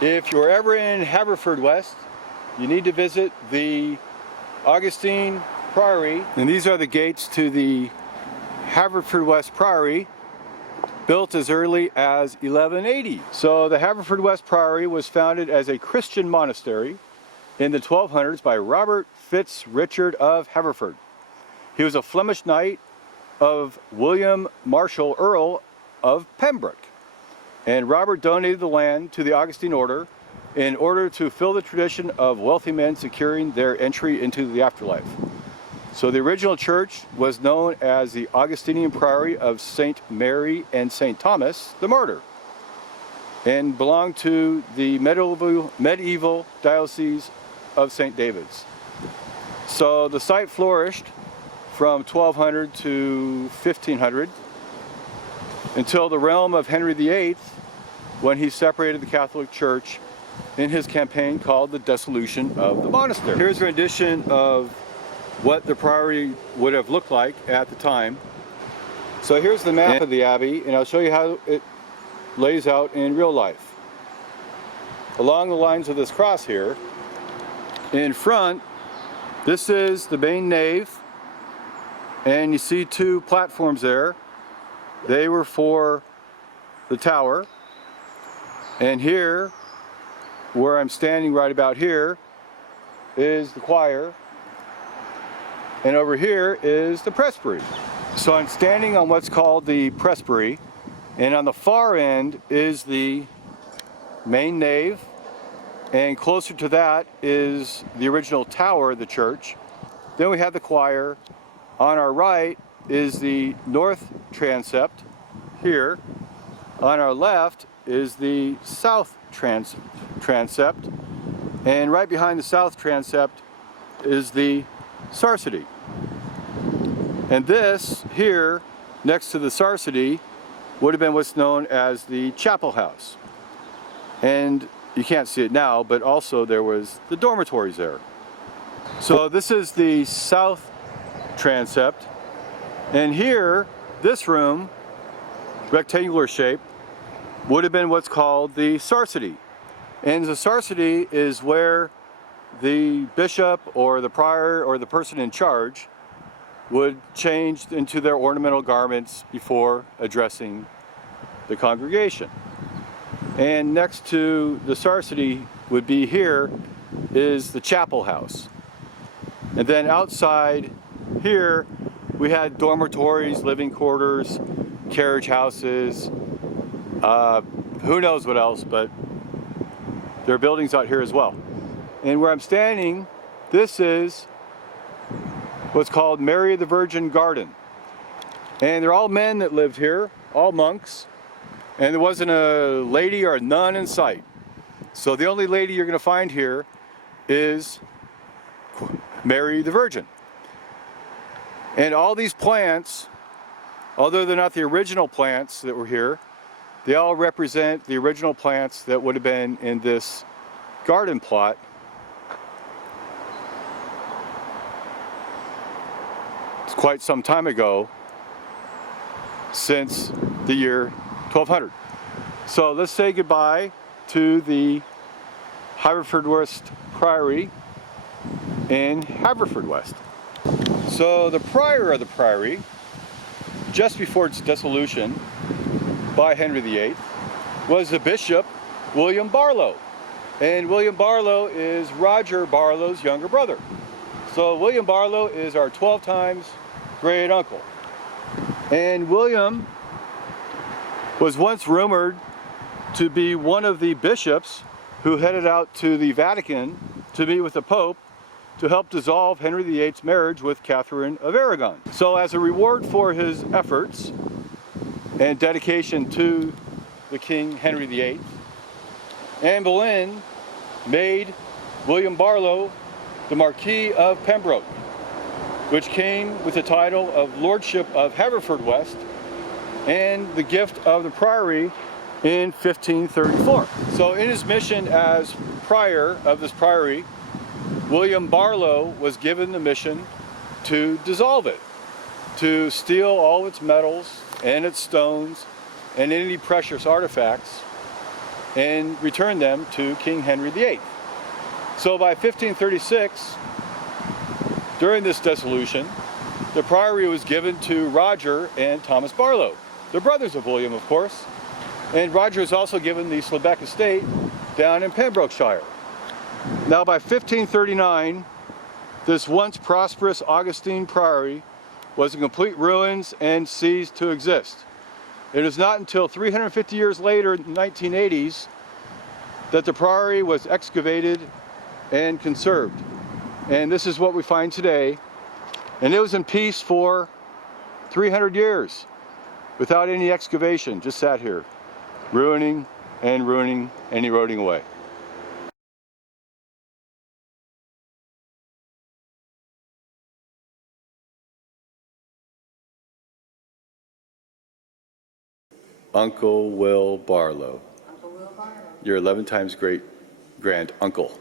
If you're ever in Haverfordwest, you need to visit the Augustine Priory. And these are the gates to the Haverfordwest Priory, built as early as 1180. So the Haverfordwest Priory was founded as a Christian monastery in the 1200s by Robert Fitz Richard of Haverford. He was a Flemish knight of William Marshall, Earl of Pembroke. And Robert donated the land to the Augustine order in order to fill the tradition of wealthy men securing their entry into the afterlife. So the original church was known as the Augustinian Priory of St. Mary and St. Thomas the Martyr, and belonged to the medieval diocese of St. David's. So the site flourished from 1200 to 1500 until the realm of Henry VIII, when he separated the Catholic Church in his campaign called the Dissolution of the monastery. Here's a rendition of what the priory would have looked like at the time. So here's the map of the abbey, and I'll show you how it lays out in real life. Along the lines of this cross here, in front, this is the main nave, and you see two platforms there. They were for the tower. And here, where I'm standing right about here, is the choir. And over here is the presbytery. So I'm standing on what's called the presbytery, and on the far end is the main nave, and closer to that is the original tower of the church. Then we have the choir. On our right is the north transept here. On our left is the south transept, and right behind the south transept is the sarcity. And this here, next to the sarcity, would have been what's known as the chapel house. And you can't see it now, but also there was the dormitories there. So this is the south transept, and here, this room, rectangular shape, would have been what's called the sarcity. And the sarcity is where the bishop or the prior or the person in charge would change into their ornamental garments before addressing the congregation. And next to the sarcity would be here is the chapel house. And then outside here we had dormitories, living quarters, carriage houses, who knows what else, but there are buildings out here as well. And where I'm standing, this is what's called Mary the Virgin Garden. And they're all men that lived here, all monks, and there wasn't a lady or a nun in sight. So the only lady you're going to find here is Mary the Virgin. And all these plants, although they're not the original plants that were here, they all represent the original plants that would have been in this garden plot. It's quite some time ago, since the year 1200. So let's say goodbye to the Haverfordwest Priory in Haverfordwest. So the prior of the priory, just before its dissolution by Henry VIII, was the Bishop William Barlow. And William Barlow is Roger Barlow's younger brother. So William Barlow is our 12 times great uncle. And William was once rumored to be one of the bishops who headed out to the Vatican to meet with the Pope to help dissolve Henry VIII's marriage with Catherine of Aragon. So as a reward for his efforts and dedication to the King Henry VIII, Anne Boleyn made William Barlow the Marquis of Pembroke, which came with the title of Lordship of Haverfordwest and the gift of the priory in 1534. So in his mission as prior of this priory, William Barlow was given the mission to dissolve it, to steal all its metals and its stones and any precious artifacts, and returned them to King Henry VIII. So by 1536, during this dissolution, the priory was given to Roger and Thomas Barlow, the brothers of William, of course. And Roger was also given the Slebeck estate down in Pembrokeshire. Now by 1539, this once prosperous Augustine priory was in complete ruins and ceased to exist. It is not until 350 years later, in the 1980s, that the priory was excavated and conserved. And this is what we find today. And it was in peace for 300 years without any excavation, just sat here, ruining and eroding away. Uncle Will Barlow. Uncle Will Barlow. Your 11 times great grand uncle.